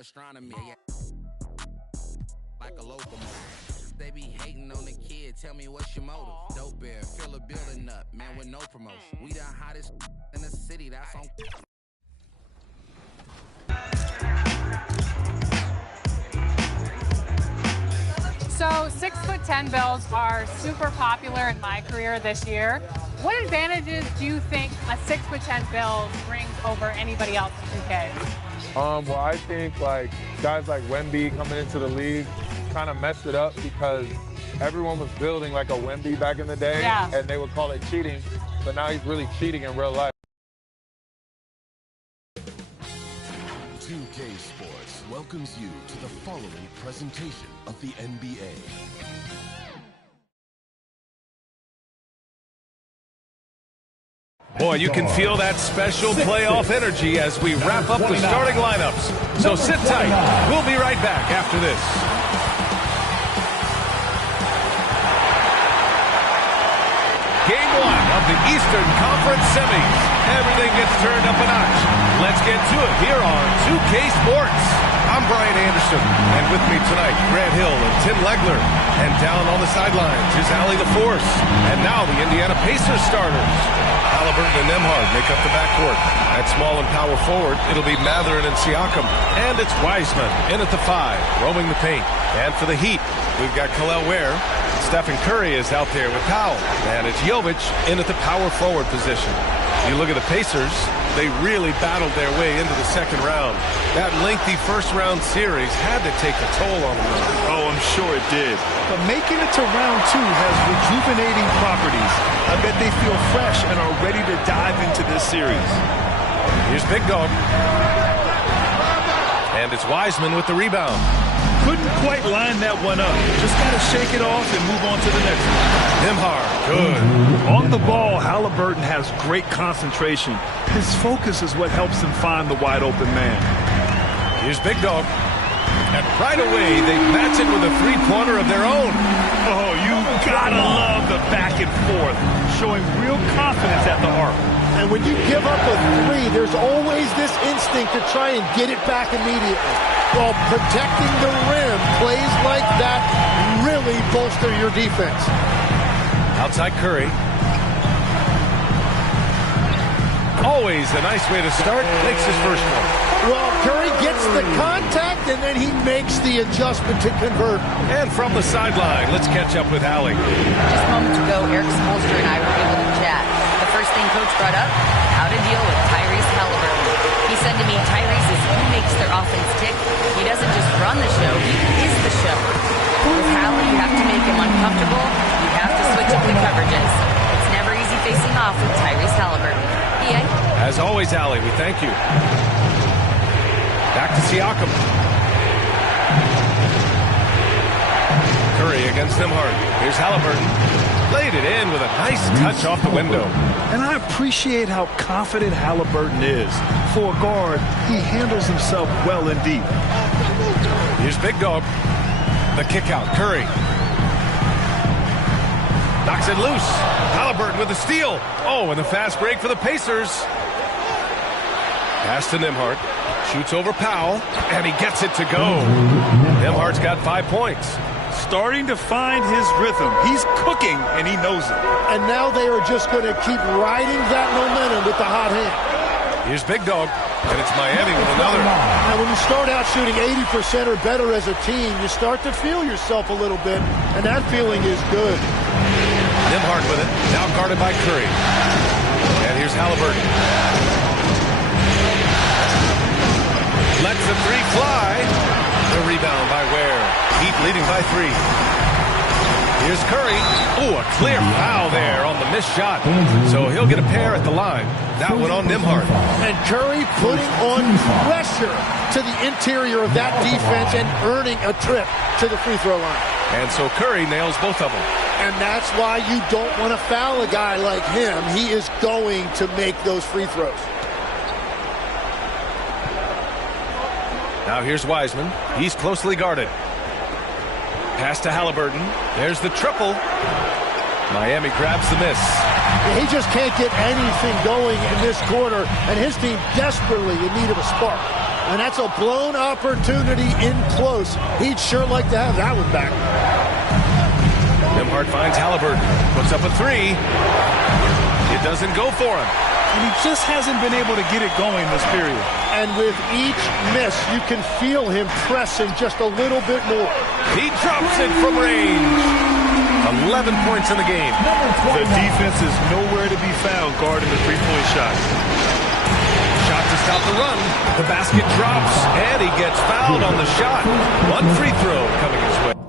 Astronomy, like a locomotive. They be hating on the kid, tell me what's your motive. Dope bear, fill a building up, man, with no promotion. We the hottest in the city, that's on. So 6'10" Bills are super popular in my career this year. What advantages do you think a 6'10" Bills brings over anybody else in 2K? Well, I think guys like Wemby coming into the league kind of messed it up because everyone was building like a Wemby back in the day, and they would call it cheating, but now he's really cheating in real life. 2K Sports welcomes you to the following presentation of the NBA. Boy, you can feel that special playoff energy as we wrap up the starting lineups. So sit tight. We'll be right back after this. Game 1 of the Eastern Conference Semis. Everything gets turned up a notch. Let's get to it here on 2K Sports. I'm Brian Anderson, and with me tonight, Grant Hill and Tim Legler. And down on the sidelines is Allie LaForce. And now the Indiana Pacers starters. Halliburton and Nembhard make up the backcourt. At small and power forward, it'll be Mathurin and Siakam. And it's Wiseman in at the 5, roaming the paint. And for the Heat, we've got Kel'el Ware. Stephen Curry is out there with Powell. And it's Jovic in at the power forward position. You look at the Pacers, they really battled their way into the second round. That lengthy first-round series had to take a toll on them. Oh, I'm sure it did. But making it to round 2 has rejuvenating properties. I bet they feel fresh and are ready to dive into this series. Here's Big Dog. And it's Wiseman with the rebound. Couldn't quite line that one up. Just got to shake it off and move on to the next one. Nembhard, good. On the ball, Halliburton has great concentration. His focus is what helps him find the wide-open man. Here's Big Dog. And right away, they match it with a three-pointer of their own. Oh, you gotta love the back and forth, showing real confidence at the arc. And when you give up a 3, there's always this instinct to try and get it back immediately. While protecting the rim, plays like that really bolster your defense. Outside Curry. Always a nice way to start. Makes his first one. Well, Curry gets the contact, and then he makes the adjustment to convert. And from the sideline, let's catch up with Allie. Just moments ago, Eric Spoelstra and I were able to chat. The first thing Coach brought up, how to deal with Tyrese Halliburton. He said to me, Tyrese is who makes their offense tick. He doesn't just run the show, he is the show. With Hallie, you have to make him uncomfortable. You have to switch up the coverages. It's never easy facing off with Tyrese Halliburton. EA? As always, Allie, we thank you. Back to Siakam. Curry against Nembhard. Here's Halliburton. Laid it in with a nice touch off the window. And I appreciate how confident Halliburton is. For a guard, he handles himself well and deep. Here's Big Dog. The kick out. Curry. Knocks it loose. Halliburton with a steal. Oh, and the fast break for the Pacers. Pass to Nembhard. Shoots over Powell, and he gets it to go. Nembhard's got 5 points. Starting to find his rhythm. He's cooking, and he knows it. And now they are just going to keep riding that momentum with the hot hand. Here's Big Dog, and it's Miami with another. Now, when you start out shooting 80% or better as a team, you start to feel yourself a little bit, and that feeling is good. Nembhard with it, now guarded by Curry. And here's Halliburton. Lets the 3 fly. The rebound by Ware. Heat leading by 3. Here's Curry. Oh, a clear foul there on the missed shot. So he'll get a pair at the line. That one on Nembhard. And Curry putting on pressure to the interior of that defense and earning a trip to the free throw line. And so Curry nails both of them. And that's why you don't want to foul a guy like him. He is going to make those free throws. Now here's Wiseman. He's closely guarded. Pass to Halliburton. There's the triple. Miami grabs the miss. He just can't get anything going in this quarter, and his team desperately in need of a spark. And that's a blown opportunity in close. He'd sure like to have that one back. Nembhard finds Halliburton. Puts up a three. It doesn't go for him. And he just hasn't been able to get it going this period. And with each miss, you can feel him pressing just a little bit more. He drops it from range. 11 points in the game. The defense is nowhere to be found guarding the three-point shot. Shot to stop the run. The basket drops, and he gets fouled on the shot. One free throw coming his way.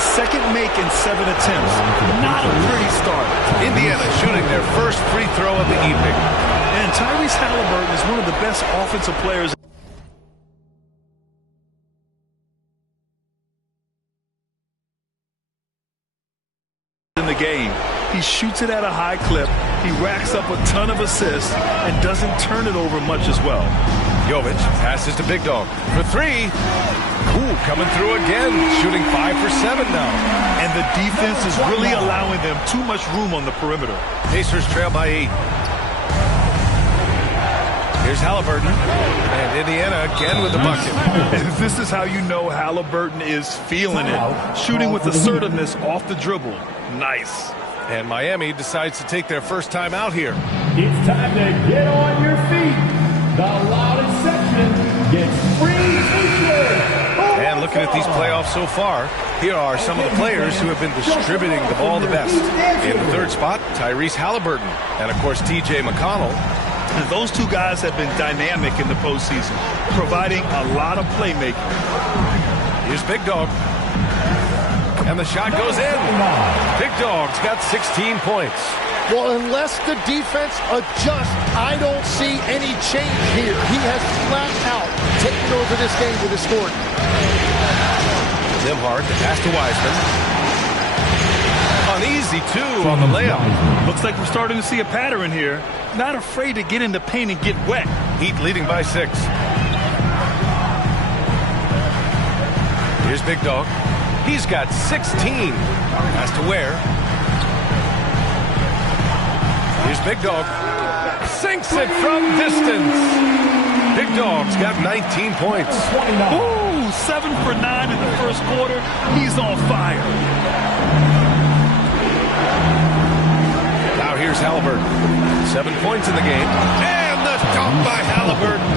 his second make in 7 attempts. Not a pretty start. Indiana shooting their first free throw of the evening. And Tyrese Halliburton is one of the best offensive players in the game. He shoots it at a high clip. He racks up a ton of assists and doesn't turn it over much as well. Jovic passes to Big Dog for three. Ooh, coming through again, shooting 5 for 7 now. And the defense is really allowing them too much room on the perimeter. Pacers trail by 8. Here's Halliburton, and Indiana again with the bucket. And this is how you know Halliburton is feeling it. Shooting with assertiveness off the dribble. Nice. And Miami decides to take their first time out here. It's time to get on your feet. The loudest section gets free T-shirts. And looking at these playoffs so far, here are some of the players who have been distributing the ball the best. In the third spot, Tyrese Halliburton, and of course TJ McConnell. And those two guys have been dynamic in the postseason, providing a lot of playmaking. Here's Big Dog. And the shot goes in. Big Dog's got 16 points. Well, unless the defense adjusts, I don't see any change here. He has flat out taken over this game with his scoring. Nembhard, the pass to Wiseman. An easy 2 on the layup. Looks like we're starting to see a pattern here. Not afraid to get in the paint and get wet. Heat leading by 6. Here's Big Dog. He's got 16. Pass to Ware. Here's Big Dog. Sinks it from distance. Big Dog's got 19 points. Ooh, 7 for 9 in the first quarter. He's on fire. Now here's Halliburton. 7 points in the game. And the dunk by Halliburton.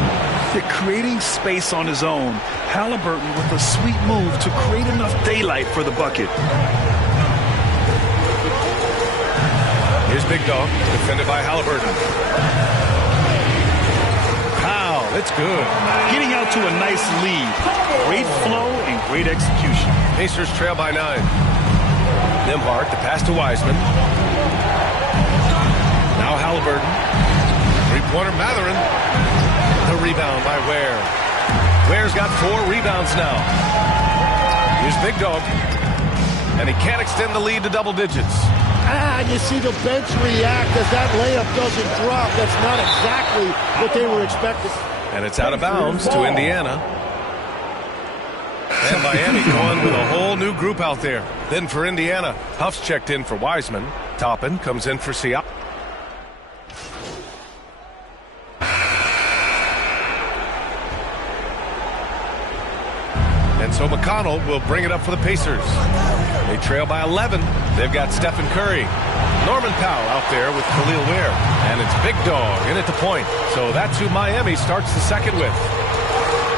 They're creating space on his own. Halliburton with a sweet move to create enough daylight for the bucket. Here's Big Dog, defended by Halliburton. Foul, it's good. Getting out to a nice lead. Great flow and great execution. Pacers trail by 9. Nembhard, the pass to Wiseman. Now Halliburton. Three-pointer Mathurin. The rebound by Ware. Ware's got 4 rebounds now. Here's Big Dog. And he can't extend the lead to double digits. And you see the bench react as that layup doesn't drop. That's not exactly what they were expecting. And it's out of bounds to Indiana. And Miami going with a whole new group out there. Then for Indiana, Huff's checked in for Wiseman. Toppin comes in for Siakam. And so McConnell will bring it up for the Pacers. They trail by 11. They've got Stephen Curry. Norman Powell out there with Khalil Ware. And it's Big Dog in at the point. So that's who Miami starts the second with.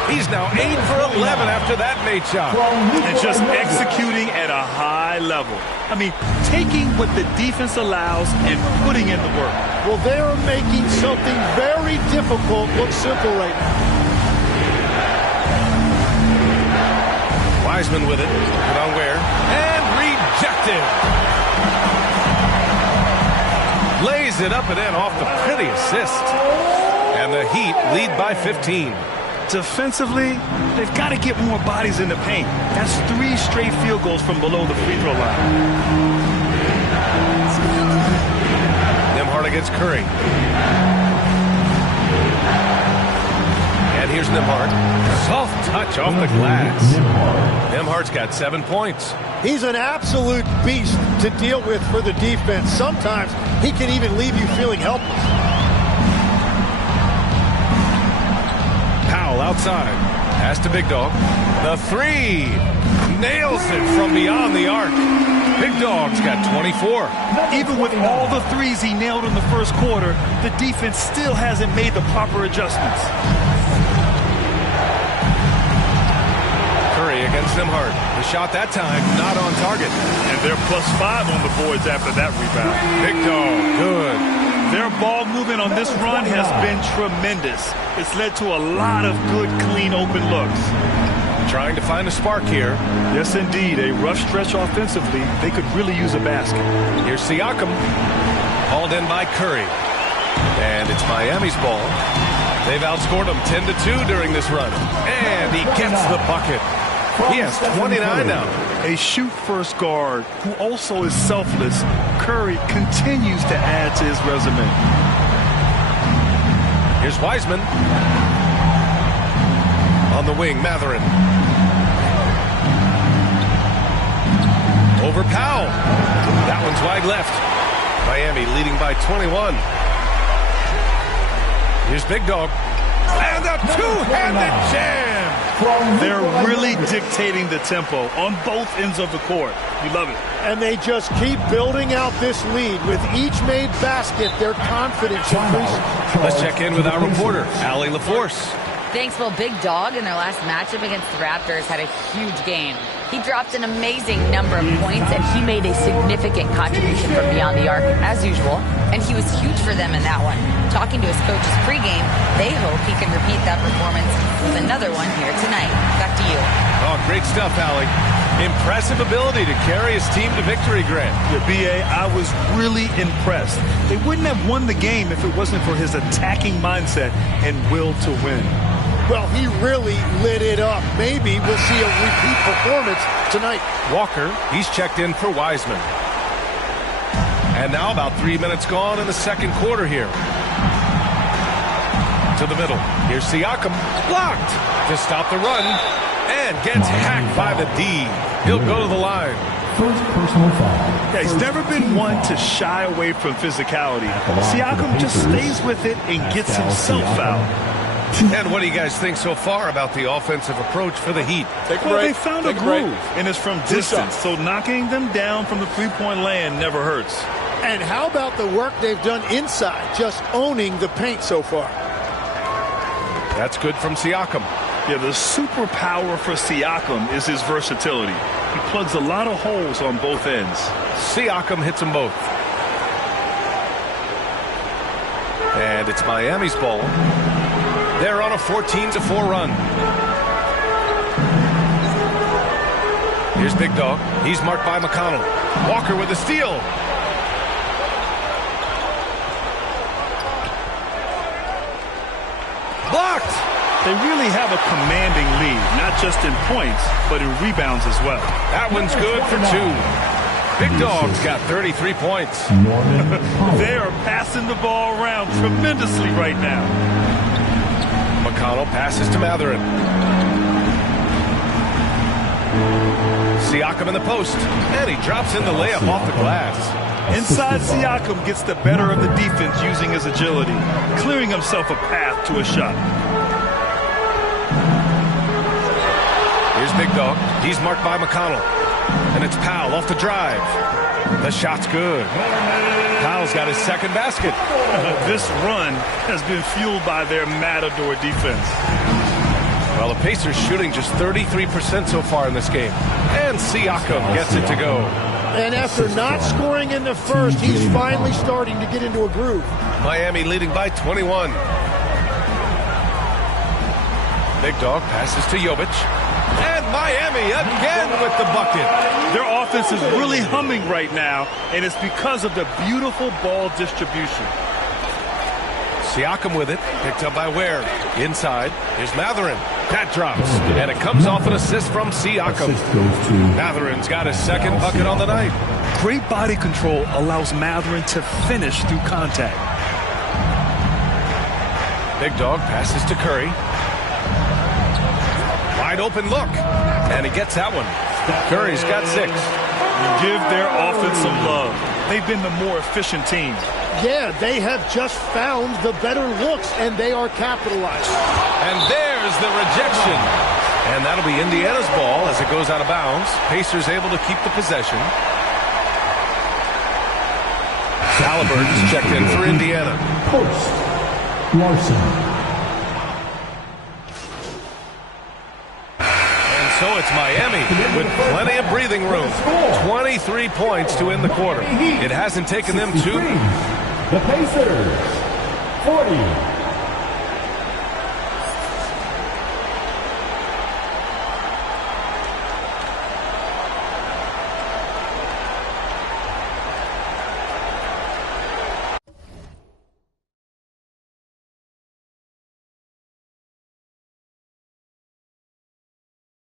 He's now 8 for 11 after that made shot. And just executing at a high level. I mean, taking what the defense allows and putting in the work. Well, they are making something very difficult look simple right now. Wiseman with it. Put on Ware. And rejected. Lays it up and in off the pretty assist. And the Heat lead by 15. Defensively, they've got to get more bodies in the paint. That's 3 straight field goals from below the free throw line. Nembhard against Curry. And here's Nembhard. Soft touch off the glass. Nembhard's got 7 points. He's an absolute beast to deal with for the defense. Sometimes he can even leave you feeling helpless. Powell outside. Pass to Big Dog. The 3. Nails it from beyond the arc. Big Dog's got 24. Even with all the threes he nailed in the first quarter, the defense still hasn't made the proper adjustments. Curry against Nembhard. The shot that time, not on target. And they're +5 on the boards after that rebound. Big Dog, good. Their ball movement on this run has been tremendous. It's led to a lot of good, clean, open looks. trying to find a spark here. Yes, indeed. A rough stretch offensively. They could really use a basket. Here's Siakam. Hauled in by Curry. And it's Miami's ball. They've outscored them 10-2 during this run. And he gets the bucket. He has 29 now. A shoot-first guard who also is selfless. Curry continues to add to his resume. Here's Wiseman. On the wing, Mathurin. Over Powell. That one's wide left. Miami leading by 21. Here's Big Dog. And a two-handed jam. They're really dictating the tempo on both ends of the court. You love it. And they just keep building out this lead. With each made basket, their confidence increases. Let's check in with our reporter, Allie LaForce. Thanks, well, Big Dog in their last matchup against the Raptors had a huge game. He dropped an amazing number of points, and he made a significant contribution from beyond the arc, as usual. And he was huge for them in that one. Talking to his coaches pregame, they hope he can repeat that performance with another one here tonight. Back to you. Oh, great stuff, Allie. Impressive ability to carry his team to victory, Grant. Yeah, B.A., I was really impressed. They wouldn't have won the game if it wasn't for his attacking mindset and will to win. Well, he really lit it up. Maybe we'll see a repeat performance tonight. Walker, he's checked in for Wiseman. And now about 3 minutes gone in the second quarter here. To the middle. Here's Siakam. Blocked to stop the run. And gets hacked by the D. He'll go to the line. First personal foul. Yeah, he's never been one to shy away from physicality. Siakam just stays with it and gets himself fouled. And what do you guys think so far about the offensive approach for the Heat? Well, they found a groove, and it's from distance, so knocking them down from the three-point land never hurts. And how about the work they've done inside, just owning the paint so far? That's good from Siakam. Yeah, the superpower for Siakam is his versatility. He plugs a lot of holes on both ends. Siakam hits them both. And it's Miami's ball. They're on a 14-4 run. Here's Big Dog. He's marked by McConnell. Walker with a steal. Blocked. They really have a commanding lead, not just in points, but in rebounds as well. That one's good for 2. Big Dog's got 33 points. They are passing the ball around tremendously right now. McConnell passes to Mathurin. Siakam in the post. And he drops in the layup off the glass. Inside, Siakam gets the better of the defense using his agility, clearing himself a path to a shot. Here's Big Dog. He's marked by McConnell. And it's Powell off the drive. The shot's good. Powell's got his second basket. This run has been fueled by their Matador defense. Well, the Pacers shooting just 33% so far in this game. And Siakam gets it to go. And after not scoring in the first, he's finally starting to get into a groove. Miami leading by 21. Big Dog passes to Jovic. And Miami again with the bucket. Their offense is really humming right now, and it's because of the beautiful ball distribution. Siakam with it, picked up by Ware. Inside, here's Mathurin. That drops, and it comes off an assist from Siakam. Mathurin's got his second bucket on the night. Great body control allows Mathurin to finish through contact. Big Dog passes to Curry. Wide open look, and he gets that one. Curry's got 6. Give their offense some love. They've been the more efficient team. Yeah, they have just found the better looks, and they are capitalizing. And there's the rejection. And that'll be Indiana's ball as it goes out of bounds. Pacers able to keep the possession. Halliburton's checked in for Indiana. Post. Larson. So it's Miami with plenty of breathing room. 23 points to end the quarter. It hasn't taken them 2. The Pacers, 40.